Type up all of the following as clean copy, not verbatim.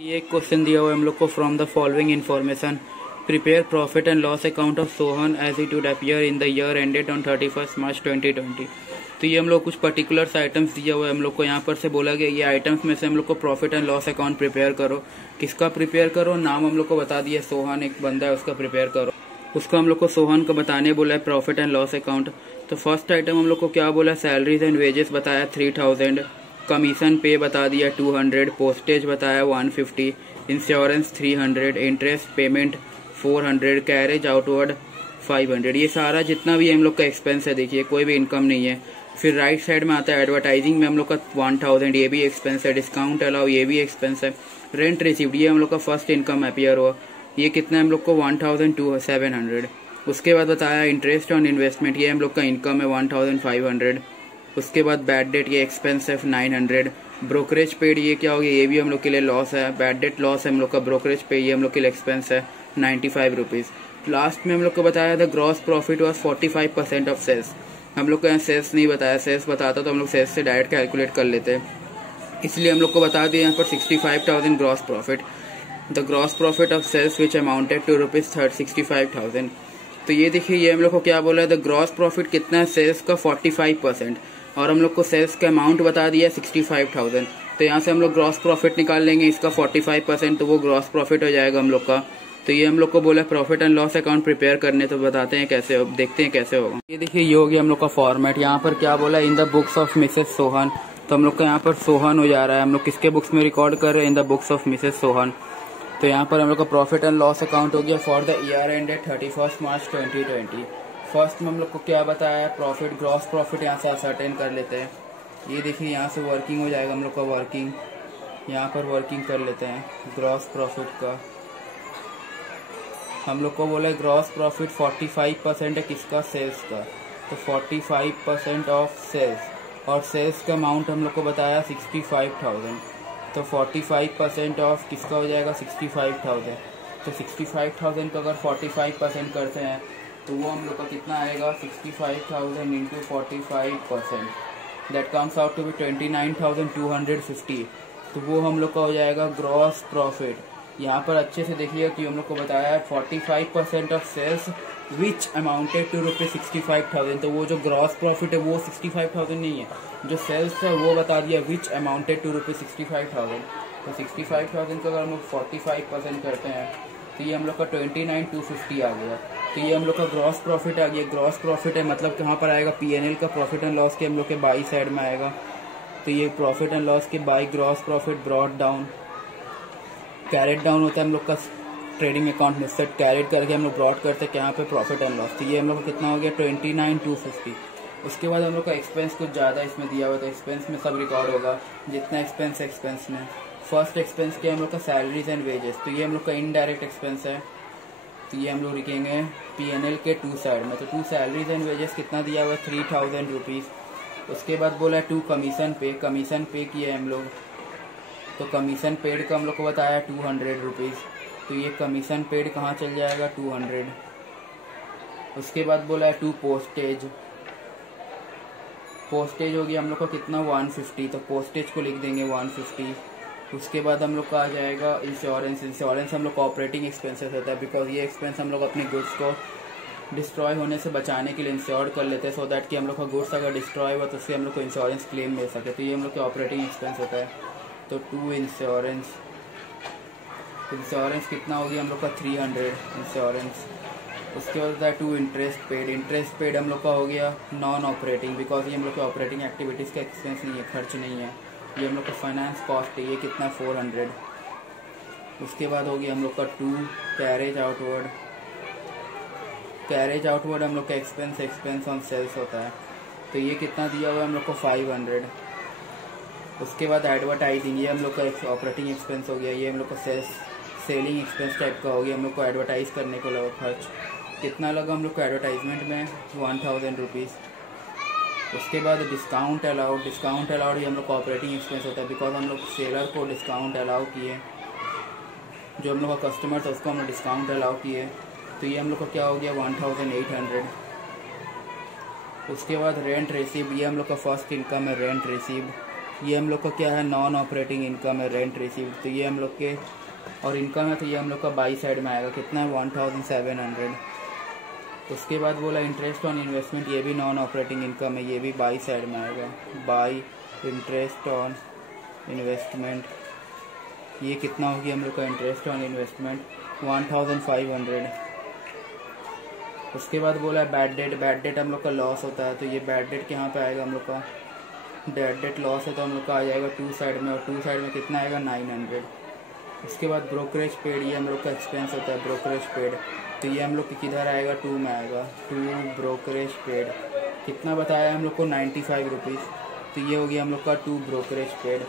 ये एक क्वेश्चन दिया हुआ है हम लोग को, from the following information prepare profit and loss account of Sohan as it would appear in the year ended on 31 March 2020। तो ये हम लोग कुछ पर्टिकुलर्स आइटम्स दिया हुआ है हम लोग को, यहाँ पर से बोला गया ये आइटम्स में से हम लोग को profit and loss account prepare करो। किसका प्रिपेयर करो, नाम हम लोग को बता दिया, सोहन एक बंदा है उसका प्रिपेयर करो। उसको हम लोग को सोहन को बताने बोला है प्रॉफिट एंड लॉस अकाउंट। तो फर्स्ट आइटम हम लोग को क्या बोला, सैलरीज एंड वेजेस बताया 3000, कमीशन पे बता दिया 200, पोस्टेज बताया 150, insurance 300, interest payment 400, carriage outward 500। ये सारा जितना भी हम लोग का एक्सपेंस है, देखिए कोई भी इनकम नहीं है। फिर राइट साइड में आता है एडवर्टाइजिंग में हम लोग का 1000, ये भी एक्सपेंस है। डिस्काउंट अलाउ, ये भी एक्सपेंस है। रेंट रिसीव्ड, ये हम लोग का फर्स्ट इनकम अपीयर हुआ, ये कितना हम लोग को 1700। उसके बाद बताया इंटरेस्ट ऑन इन्वेस्टमेंट, ये हम लोग का इनकम है 1500। उसके बाद बैड डेट, ये एक्सपेंस है 900। ब्रोकरेज पेड, ये क्या हो गया, ये भी हम लोग के लिए लॉस है। बैड डेट लॉस है हम लोग का। ब्रोकरेज पे ये हम लोग के लिए एक्सपेंस है 95 रुपीज़। लास्ट में हम लोग को बताया the gross profit was 45% of sales. हम लोग को यहाँ सेल्स नहीं बताया, सेल्स बताता तो हम लोग सेल्स से डायरेक्ट कैलकुलेट कर लेते, इसलिए हम लोग को बता दिया यहाँ पर 65,000 gross profit. The gross profit of sales which amounted to ₹65,000। तो ये देखिए, ये हम लोग को क्या बोला है, द ग्रॉस प्रॉफिट कितना है सेल्स का 45%, और हम लोग को सेल्स का अमाउंट बता दिया 65,000। तो यहाँ से हम लोग ग्रॉस प्रॉफिट निकाल लेंगे इसका 45%, तो वो ग्रॉस प्रॉफिट हो जाएगा हम लोग का। तो ये हम लोग को बोला profit and loss account prepare करने, तो बताते हैं कैसे हो, देखते हैं कैसे होगा। ये देखिए ये हो गया हम लोग का फॉर्मेट। यहाँ पर क्या बोला, in the books of Mrs Sohan. तो हम लोग का यहाँ पर सोहन हो जा रहा है, हम लोग किसके बुक्स में रिकॉर्ड कर रहे हैं, in the books of Mrs Sohan. तो यहाँ पर हम लोग का प्रॉफिट एंड लॉस अकाउंट हो गया for the year ended 31 March 2020। First में हम लोग को क्या बताया है, प्रॉफिट, ग्रॉस प्रॉफिट यहाँ से असर्टेन कर लेते हैं। ये देखिए यहाँ से वर्किंग हो जाएगा हम लोग का, वर्किंग यहाँ पर वर्किंग कर लेते हैं ग्रॉस प्रॉफिट का। हम लोग को बोला ग्रॉस प्रॉफिट 45% है किसका, सेल्स का। तो 45% ऑफ सेल्स, और सेल्स का अमाउंट हम लोग को बताया 65,000। तो 45% ऑफ किसका हो जाएगा, 65,000। तो 65,000 को अगर 45% करते हैं तो वो हम लोग का कितना आएगा, 65,000 into 45%, that comes out to be 29,250। तो वो हम लोग का हो जाएगा ग्रॉस प्रॉफिट। यहाँ पर अच्छे से देखिए कि हम लोग को बताया है 45% of sales which amounted to ₹65,000। तो वो जो ग्रॉस प्रॉफिट है वो 65,000 नहीं है, जो सेल्स है वो बता दिया विच अमाउंटेड टू ₹65,000। तो 65,000 को अगर हम लोग 45% करते हैं तो ये हम लोग का 29,250 आ गया। तो ये हम लोग का ग्रॉस प्रॉफिट आ गया। ग्रॉस प्रॉफिट है मतलब कहाँ पर आएगा, P&L का प्रॉफिट एंड लॉस के हम लोग के बाई साइड में आएगा। तो ये प्रॉफिट एंड लॉस के by gross profit brought down, carried down होता है हम लोग का ट्रेडिंग अकाउंट में, सेट कैरेट करके हम लोग ब्रॉड करते हैं यहाँ पे प्रॉफिट एंड लॉस। तो ये हम लोग का कितना हो गया, 29,250। उसके बाद हम लोग का एक्सपेंस कुछ ज़्यादा इसमें दिया हुआ था, एक्सपेंस में सब रिकॉर्ड होगा जितना एक्सपेंस में। फर्स्ट एक्सपेंस किया हम लोग का सैलरीज एंड वेजेस, तो ये हम लोग का इनडायरेक्ट एक्सपेंस है। तो ये हम लोग लिखेंगे P&L के 2 साइड में। तो 2 सैलरीज एंड वेजेस कितना दिया हुआ है, 3,000 रुपीज़। उसके बाद बोला है 2 कमीशन पे, कमीशन पे किए हम लोग। तो कमीशन पेड का हम लोग को बताया 200 रुपीज़। तो ये कमीशन पेड कहाँ चल जाएगा, 200। उसके बाद बोला है 2 पोस्टेज, पोस्टेज हो गया हम लोग का कितना, 150। तो पोस्टेज को लिख देंगे 150। उसके बाद हम लोग का आ जाएगा इंश्योरेंस। इंश्योरेंस हम लोग का ऑपरेटिंग एक्सपेंसेस होता है, बिकॉज ये एक्सपेंस हम लोग अपने गुड्स को डिस्ट्रॉय होने से बचाने के लिए इंश्योर कर लेते हैं, सो दैट कि हम लोग का गुड्स अगर डिस्ट्रॉय हुआ तो उससे हम लोग को इंश्योरेंस क्लेम मिल सके। तो ये हम लोग का ऑपरेटिंग एक्सपेंस होता है। तो 2 इंश्योरेंस, इंश्योरेंस कितना हो गया हम लोग का 300 इंश्योरेंस। उसके बाद है 2 इंटरेस्ट पेड। इंटरेस्ट पेड हम लोग का हो गया नॉन ऑपरेटिंग, बिकॉज ये हम लोग के ऑपरेटिंग एक्टिविटीज़ का एक्सपेंस नहीं है, खर्च नहीं है। ये हम लोग का फाइनेंस कॉस्ट है, ये कितना 400। उसके बाद हो गया हम लोग का 2 कैरेज आउटवर्ड। कैरेज आउटवर्ड हम लोग का एक्सपेंस ऑन सेल्स होता है। तो ये कितना दिया हुआ है हम लोग को 500। उसके बाद एडवर्टाइजिंग, ये हम लोग का ऑपरेटिंग एक्सपेंस हो गया। ये हम लोग का सेलिंग एक्सपेंस टाइप का हो गया, हम लोग को एडवर्टाइज करने को लगा खर्च। कितना लगा हम लोग को एडवर्टाइजमेंट में, 1,000 रुपीज़। उसके बाद डिस्काउंट अलाउड, डिस्काउंट अलाउड ये हम लोग का ऑपरेटिंग एक्सपेंस होता है, बिकॉज हम लोग सेलर को डिस्काउंट अलाउ किए, जो हम लोग का कस्टमर था उसको हम लोग डिस्काउंट अलाउ किए। तो ये हम लोग का क्या हो गया, 1,800। उसके बाद रेंट रिसीव, ये हम लोग का फर्स्ट इनकम है, रेंट रिसीव। ये हम लोग का क्या है, नॉन ऑपरेटिंग इनकम है, रेंट रिसीव। तो ये हम लोग के और इनकम है, तो ये हम लोग का बाई साइड में आएगा, कितना है 1700। उसके बाद बोला इंटरेस्ट ऑन इन्वेस्टमेंट, ये भी नॉन ऑपरेटिंग इनकम है, ये भी बाई साइड में आएगा, बाई इंटरेस्ट ऑन इन्वेस्टमेंट। ये कितना होगी हम लोग का इंटरेस्ट ऑन इन्वेस्टमेंट, 1500। उसके बाद बोला बैड डेट, बैड डेट हम लोग का लॉस होता है, तो ये बैड डेट के यहाँ पे आएगा हम लोग का, बैड डेट लॉस है तो हम लोग का आ जाएगा 2 साइड में, और 2 साइड में कितना आएगा 900। उसके बाद ब्रोकरेज पेड, ये हम लोग का एक्सपेंस होता है, ब्रोकरेज पेड। तो ये हम लोग के किधर आएगा, 2 में आएगा, 2 ब्रोकरेज पेड। कितना बताया हम लोग को, 95 रुपीज़। तो ये हो गया हम लोग का 2 ब्रोकरेज पेड।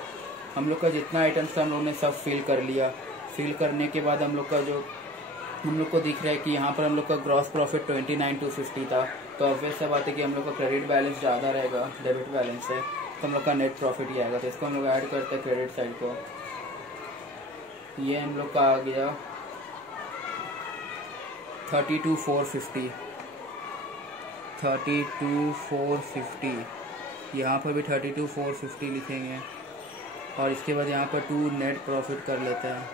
हम लोग का जितना आइटम्स था हम लोग ने सब फिल कर लिया। फिल करने के बाद हम लोग का जो हम लोग को दिख रहा है कि यहाँ पर हम लोग का ग्रॉस प्रॉफिट 29,250 था। तो ऑब्वियस सा बात है कि हम लोग का क्रेडिट बैलेंस ज़्यादा रहेगा डेबिट बैलेंस से, तो हम लोग का नेट प्रॉफिट ही आएगा। तो इसको हम लोग ऐड करते हैं क्रेडिट साइड को। ये हम लोग का आ गया 32,450, 32,450। यहाँ पर भी 32,450 लिखेंगे, और इसके बाद यहाँ पर 2 नेट प्रॉफिट कर लेते हैं,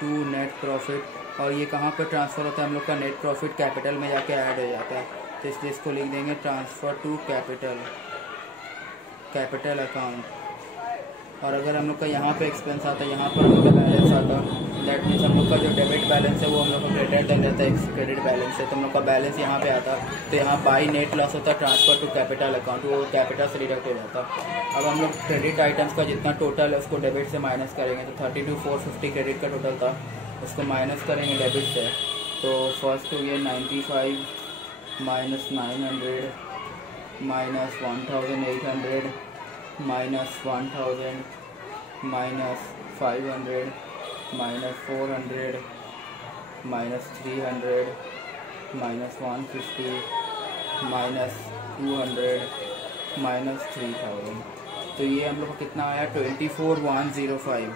2 नेट प्रॉफिट। और ये कहाँ पर ट्रांसफ़र होता है, हम लोग का नेट प्रॉफिट कैपिटल में जाके ऐड हो जाता है, तो इसलिए इसको लिख देंगे transfer to capital, capital account. और अगर हम लोग का यहाँ पे एक्सपेंस आता है, यहाँ पर हम लोग का बैलेंस आता है, दैट मीन्स हम लोग का जो डेबिट बैलेंस है वो हम लोग का ग्रेटर देन रहता है क्रेडिट बैलेंस है, तो हम लोग का बैलेंस यहाँ पे आता है। तो यहाँ बाई नेट लॉस होता है, ट्रांसफर टू कैपिटल अकाउंट, वो कैपिटल से डिडक्ट हो जाता है। अब हम लोग क्रेडिट आइटम्स का जितना टोटल है उसको डेबिट से माइनस करेंगे, तो 32,450 क्रेडिट का टोटल था, उसको माइनस करेंगे डेबिट से। तो फर्स्ट हो गया 95 minus 900 minus 1,800 minus 1,000 minus 500 minus 400 minus 300 minus 150 minus 200 minus 3,000। तो ये हम लोग का कितना आया 24,105।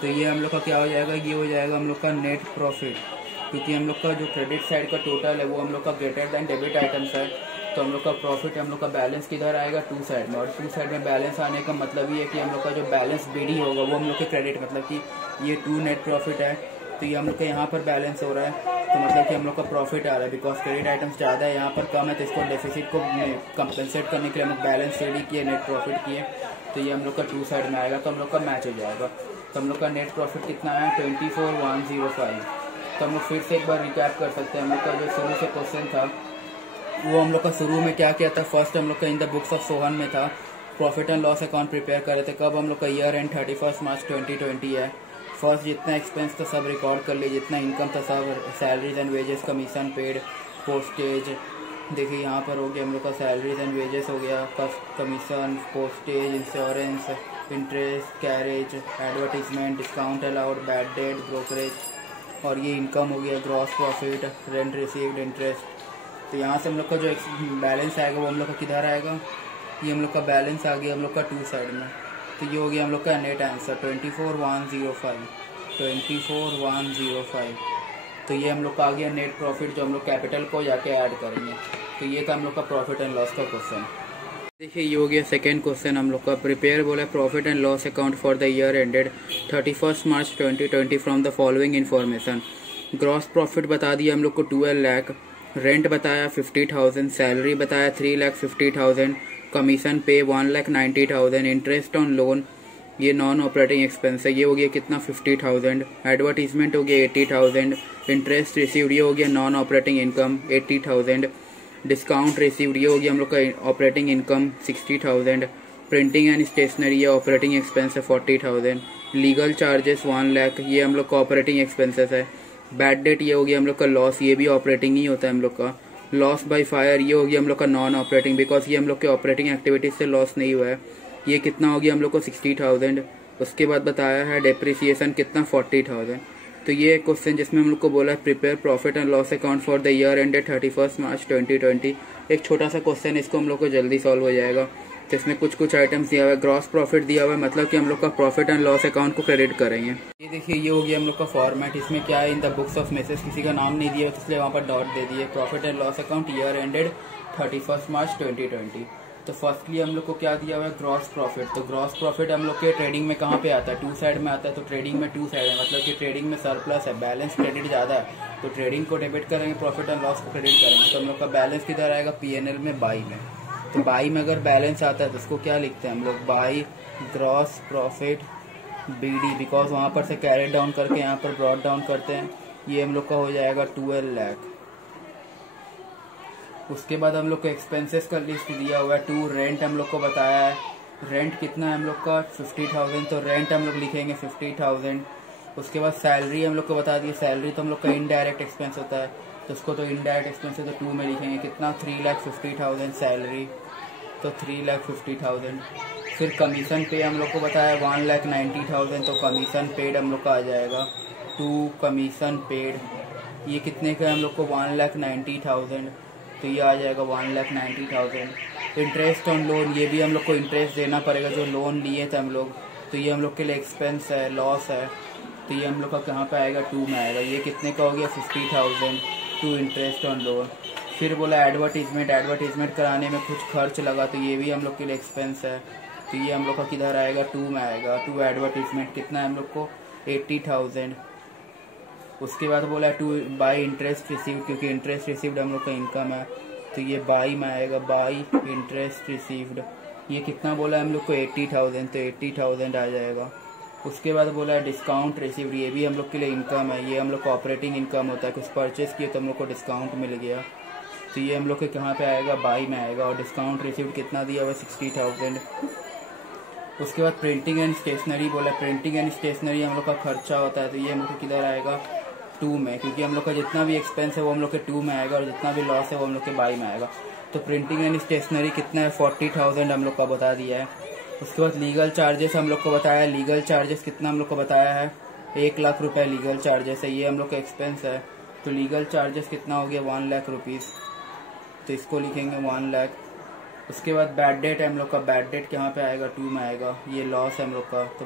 तो ये हम लोग का क्या हो जाएगा, ये हो जाएगा हम लोग का नेट प्रॉफिट, क्योंकि हम लोग का जो क्रेडिट साइड का टोटल है वो हम लोग का ग्रेटर देन डेबिट आइटम्स है। तो हम लोग का प्रॉफिट, हम लोग का बैलेंस किधर आएगा 2 साइड में, और 2 साइड में बैलेंस आने का मतलब ये है कि हम लोग का जो बैलेंस बीडी होगा वो हम लोग के क्रेडिट, मतलब कि ये 2 नेट प्रॉफिट है, तो ये हम लोग का यहाँ पर बैलेंस हो रहा है, तो मतलब कि हम लोग का प्रॉफिट आ रहा है, बिकॉज क्रेडिट आइटम्स ज़्यादा है, यहाँ पर कम है, तो इसको डेफिसिट को कंपेंसेट करने के लिए हम लोग बैलेंस रेडी किए, नेट प्रॉफिट किए, तो ये हम लोग का 2 साइड में आएगा, तो हम लोग का मैच हो जाएगा। तो हम लोग का नेट प्रॉफिट कितना आया 24,105। तो हम लोग फिर से एक बार रिकैप कर सकते हैं, हम लोग का जो शुरू से क्वेश्चन था वो हम लोग का शुरू में क्या किया था, फर्स्ट हम लोग का in the books of Sohan में था, profit and loss account prepare कर रहे थे। कब हम लोग का ईयर एंड 31 मार्च 2020 है। फर्स्ट जितना एक्सपेंस था सब रिकॉर्ड कर लिए, जितना इनकम था सब, salaries and wages, commission paid, postage, देखिए यहाँ पर हो गया हम लोग का सैलरीज एंड वेजेस हो गया, commission, postage, insurance, interest, carriage, advertisement, discount allowed, bad debt, brokerage, और ये इनकम हो गया gross profit, rent received, interest. तो यहाँ से हम लोग का जो बैलेंस आएगा वो हम लोग का किधर आएगा, ये हम लोग का बैलेंस आ गया हम लोग का 2 साइड में। तो ये हो गया हम लोग का नेट आंसर 24,105, 24,105। तो ये हम लोग का आ गया नेट प्रॉफिट, जो हम लोग कैपिटल को जाके ऐड करेंगे। तो ये था हम लोग का प्रॉफिट एंड लॉस का क्वेश्चन। देखिए ये हो गया सेकेंड क्वेश्चन हम लोग का, प्रिपेयर बोला profit and loss account for the year ended 31 March 2020 from the following information. Gross profit बता दिया हम लोग को 12 लाख, रेंट बताया 50,000, सैलरी बताया 3,50,000, कमीशन पे 1,90,000, इंटरेस्ट ऑन लोन ये नॉन ऑपरेटिंग एक्सपेंस है, ये हो गया कितना 50,000, एडवर्टीजमेंट हो गया 80,000, इंटरेस्ट रिसीव्ड ये हो गया non operating income 80,000, discount received ये हो गया हम लोग का operating income 60,000, printing and stationery ये ऑपरेटिंग एक्सपेंस है 40,000, लीगल चार्जेस 1 लाख ये हम लोग का ऑपरेटिंग एक्सपेंसेस है, बैड डेट ये हो गया हम लोग का लॉस, ये भी ऑपरेटिंग ही होता है हम लोग का, लॉस बाय फायर ये हो गया हम लोग का नॉन ऑपरेटिंग, बिकॉज ये हम लोग के ऑपरेटिंग एक्टिविटीज से लॉस नहीं हुआ है, ये कितना हो गया हम लोग को 60,000। उसके बाद बताया है डेप्रिसिएशन कितना 40,000। तो ये एक क्वेश्चन जिसमें हम लोग को बोला है prepare profit and loss account for the year ended 31 March 2020। एक छोटा सा क्वेश्चन, इसको हम लोग को जल्दी सॉल्व हो जाएगा। जिसमें कुछ आइटम्स दिया हुआ है, ग्रॉस प्रॉफिट दिया हुआ है, मतलब कि हम लोग का प्रॉफिट एंड लॉस अकाउंट को क्रेडिट करेंगे। ये देखिए ये हो गया हम लोग का फॉर्मेट, इसमें क्या है in the books of message, किसी का नाम नहीं दिया तो इसलिए वहाँ पर डॉट दे दिए, profit and loss account year ended 31 March 2020। तो फर्स्टली हम लोग को क्या दिया हुआ है, ग्रॉस प्रॉफिट। तो ग्रॉस प्रॉफिट हम लोग के ट्रेडिंग में कहाँ पे आता है, टू साइड में आता है। तो ट्रेडिंग में टू साइड है, मतलब कि ट्रेडिंग में सरप्लस है, बैलेंस क्रेडिट ज़्यादा है, तो ट्रेडिंग को डेबिट करेंगे, प्रॉफिट एंड लॉस को क्रेडिट करेंगे। तो हम लोग का बैलेंस किधर आएगा, पीएनएल में, बाई में। तो बाई में अगर बैलेंस आता है तो उसको क्या लिखते हैं हम लोग, by gross profit BD, because वहाँ पर से कैरी डाउन करके यहाँ पर ब्रॉड डाउन करते हैं। ये हम लोग का हो जाएगा 12 लाख। उसके बाद हम लोग को एक्सपेंसेस का लिस्ट दिया हुआ है। टू रेंट हम लोग को बताया है, रेंट कितना है हम लोग का 50,000, तो रेंट हम लोग लिखेंगे 50,000। उसके बाद सैलरी हम लोग को बता दिए, सैलरी तो हम लोग का इनडायरेक्ट एक्सपेंस होता है, तो उसको तो इनडायरेक्ट एक्सपेंस है तो 2 में लिखेंगे। कितना, 3,50,000 सैलरी, तो 3,50,000। फिर कमीशन पे हम लोग को बताया 1,90,000, तो कमीशन पेड हम लोग का आ जाएगा 2 कमीशन पेड। ये कितने का है हम लोग को, 1,90,000, तो ये आ जाएगा 1,90,000। इंटरेस्ट ऑन लोन, ये भी हम लोग को इंटरेस्ट देना पड़ेगा जो लोन लिए थे हम लोग, तो ये हम लोग के लिए एक्सपेंस है, लॉस है, तो ये हम लोग का कहाँ पे आएगा, 2 में आएगा। ये कितने का हो गया, 50,000 टू इंटरेस्ट ऑन लोन। फिर बोला एडवर्टीजमेंट, एडवर्टीजमेंट कराने में कुछ खर्च लगा, तो ये भी हम लोग के लिए एक्सपेंस है, तो ये हम लोग का किधर आएगा, 2 में आएगा। 2 एडवर्टीजमेंट कितना है हम लोग को, 80,000। उसके बाद बोला टू बाई इंटरेस्ट रिसीव्ड, क्योंकि इंटरेस्ट रिसीव्ड हम लोग का इनकम है, तो ये बाई में आएगा, बाई इंटरेस्ट रिसीव्ड। ये कितना बोला है हम लोग को, 80,000, तो 80,000 आ जाएगा। उसके बाद बोला है डिस्काउंट रिसीव्ड, ये भी हम लोग के लिए इनकम है, ये हम लोग का ऑपरेटिंग इनकम होता है, कुछ परचेस किए तो हम लोग को डिस्काउंट मिल गया, तो ये हम लोग के कहाँ पे आएगा, बाई में आएगा। और डिस्काउंट रिसीव्ड कितना दिया हुआ, 60,000। उसके बाद प्रिंटिंग एंड स्टेशनरी बोला, प्रिंटिंग एंड स्टेशनरी हम लोग का खर्चा होता है, तो ये हम लोग को किधर आएगा, 2 में, क्योंकि हम लोग का जितना भी एक्सपेंस है वो हम लोग के 2 में आएगा, और जितना भी लॉस है वो हम लोग के बाई में आएगा। तो प्रिंटिंग एंड स्टेशनरी कितना है, 40,000 हम लोग का बता दिया है। उसके बाद लीगल चार्जेस हम लोग को बताया है, लीगल चार्जेस कितना हम लोग को बताया है, 1 लाख रुपए लीगल चार्जेस है, ये हम लोग का एक्सपेंस है। तो लीगल चार्जेस कितना हो गया, 1 लाख रुपीज़, तो इसको लिखेंगे 1 लाख। उसके बाद बैड डेट हम लोग का, बैड डेट कहाँ पे आएगा, 2 में आएगा, ये लॉस है हम लोग का, तो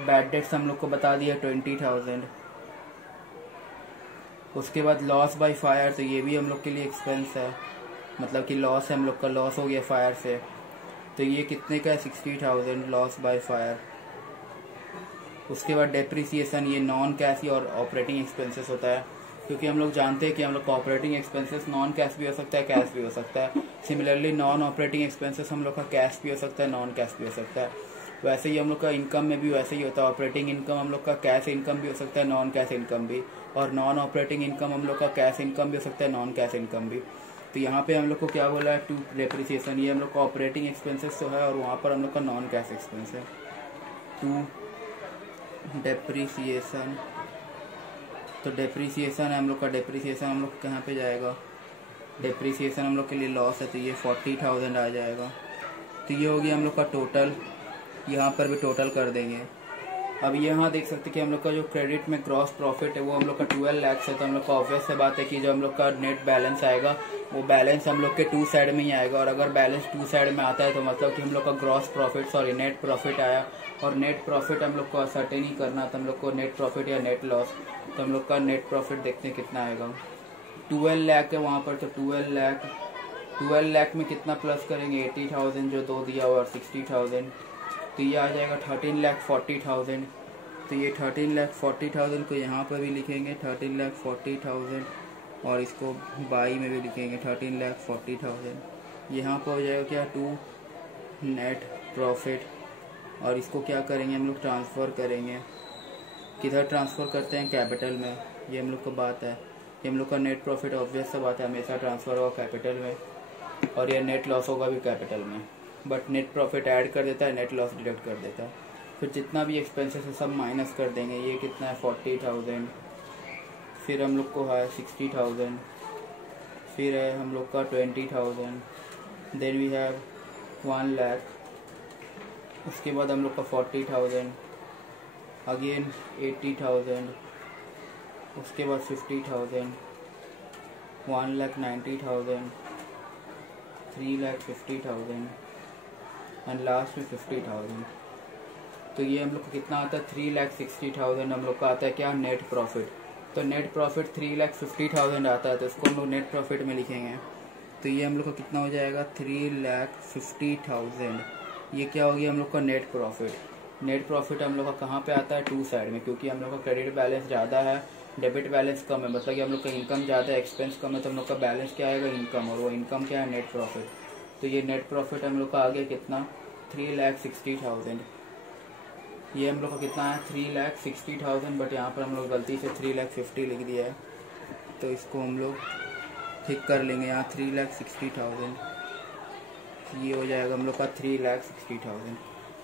बैड डेट्स हम लोग को बता दिया 20,000। उसके बाद लॉस बाय फायर, तो ये भी हम लोग के लिए एक्सपेंस है, मतलब कि लॉस है हम लोग का, लॉस हो गया फायर से, तो ये कितने का है, 60,000 लॉस बाय फायर। उसके बाद डेप्रिसिएशन, ये नॉन कैश और ऑपरेटिंग एक्सपेंसेस होता है, क्योंकि हम लोग जानते हैं कि हम लोग का ऑपरेटिंग एक्सपेंसेस नॉन कैश भी हो सकता है, कैश भी हो सकता है। सिमिलरली नॉन ऑपरेटिंग एक्सपेंसेस हम लोग का कैश भी हो सकता है, नॉन कैश भी हो सकता है। वैसे ही हम लोग का इनकम में भी वैसे ही होता है, ऑपरेटिंग इनकम हम लोग का कैश इनकम भी हो सकता है, नॉन कैश इनकम भी, और नॉन ऑपरेटिंग इनकम हम लोग का कैश इनकम भी हो सकता है, नॉन कैश इनकम भी। तो यहाँ पे हम लोग को क्या बोला है, टू डेप्रिसिएशन, ये हम लोग का ऑपरेटिंग एक्सपेंसेस तो है, और वहाँ पर हम लोग का नॉन कैश एक्सपेंस है, टू डेप्रिसिएशन। तो डेप्रिसिएशन है हम लोग का, डेप्रिसिएशन हम लोग कहाँ पे जाएगा, डेप्रिसिएशन हम लोग के लिए लॉस है, तो ये 40,000 आ जाएगा। तो ये हो गया हम लोग का टोटल, यहाँ पर भी टोटल कर देंगे। अब यहाँ देख सकते कि हम लोग का जो क्रेडिट में ग्रॉस प्रॉफिट है वो हम लोग का 12 लाख है, तो हम लोग का ऑब्वियस से बात है कि जो हम लोग का नेट बैलेंस आएगा वो बैलेंस हम लोग के 2 साइड में ही आएगा, और अगर बैलेंस 2 साइड में आता है तो मतलब कि हम लोग का ग्रॉस प्रॉफिट नेट प्रॉफिट आया, और नेट प्रॉफिट हम लोग को असर्टेन ही करना, तो हम लोग को नेट प्रॉफिट या नेट लॉस, तो हम लोग का नेट प्रॉफिट देखते हैं कितना आएगा, 12 लाख है वहाँ पर, तो 12 लाख में कितना प्लस करेंगे, 80,000 जो 2 दिया हुआ और 60,000, तो ये आ जाएगा 13,40,000। तो ये 13,40,000 को यहाँ पर भी लिखेंगे 13,40,000, और इसको बाई में भी लिखेंगे 13,40,000। यहाँ पर हो जाएगा क्या, 2 नेट प्रॉफिट, और इसको क्या करेंगे हम लोग, ट्रांसफ़र करेंगे, किधर ट्रांसफ़र करते हैं, कैपिटल में, ये हम लोग को बात है। ये हम लोग का नेट प्रॉफिट ऑब्वियस सा बात है हमेशा ट्रांसफ़र होगा कैपिटल में, और ये नेट लॉस होगा भी कैपिटल में, बट नेट प्रॉफिट ऐड कर देता है, नेट लॉस डिडक्ट कर देता है। फिर जितना भी एक्सपेंसेस है सब माइनस कर देंगे, ये कितना है 40,000, फिर हम लोग को है 60,000, फिर है हम लोग का 20,000, देन वी हैव 1 लाख, उसके बाद हम लोग का 40,000, अगेन 80,000, उसके बाद 50,000, 1,90,000, 3,50,000 एंड लास्ट में 50,000। तो ये हम लोग को कितना आता है, 3,60,000 हम लोग का आता है क्या, नेट प्रॉफिट। तो नेट प्रॉफिट 3,50,000 आता है, तो इसको हम लोग नेट प्रॉफिट में लिखेंगे। तो ये हम लोग का कितना हो जाएगा 3,50,000। ये क्या हो गया हम लोग का नेट प्रॉफिट। नेट प्रॉफिट हम लोग का कहाँ पे आता है, टू साइड में, क्योंकि हम लोग का क्रेडिट बैलेंस ज़्यादा है, डेबिट बैलेंस कम है, मतलब कि हम लोग का इनकम ज़्यादा है, एक्सपेंस कम है, तो हम लोग का बैलेंस क्या आएगा, इनकम, और वो इनकम क्या है, नेट प्रॉफिट। तो ये नेट प्रॉफिट हम लोग का आ गया कितना 3,60,000। ये हम लोग का कितना है 3,60,000, बट यहाँ पर हम लोग गलती से 3,50,000 लिख दिया है, तो इसको हम लोग ठीक कर लेंगे। यहाँ 3,60,000, ये हो जाएगा हम लोग का 3,60,000।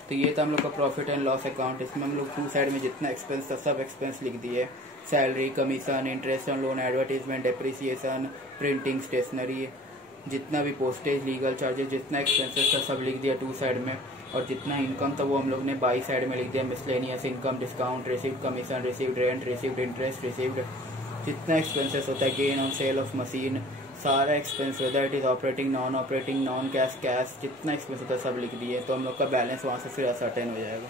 तो ये था हम लोग का प्रॉफिट एंड लॉस अकाउंट। इसमें हम लोग टू साइड में जितना एक्सपेंस था सब एक्सपेंस लिख दिए, salary, commission, interest on loan, advertisement, depreciation, printing, stationery, जितना भी पोस्टेज, लीगल चार्जेस, जितना एक्सपेंसेस था सब लिख दिया टू साइड में। और जितना इनकम था वो हम लोग ने बाई साइड में लिख दिया, miscellaneous income, discount, received commission, received rent, received interest, received जितना एक्सपेंसेस होता है, gain on sale of machine, सारा expense whether it is operating, non cash, cash, जितना एक्सपेंस होता है सब लिख दिए। तो हम लोग का बैलेंस वहाँ से फिर असर्टेन हो जाएगा।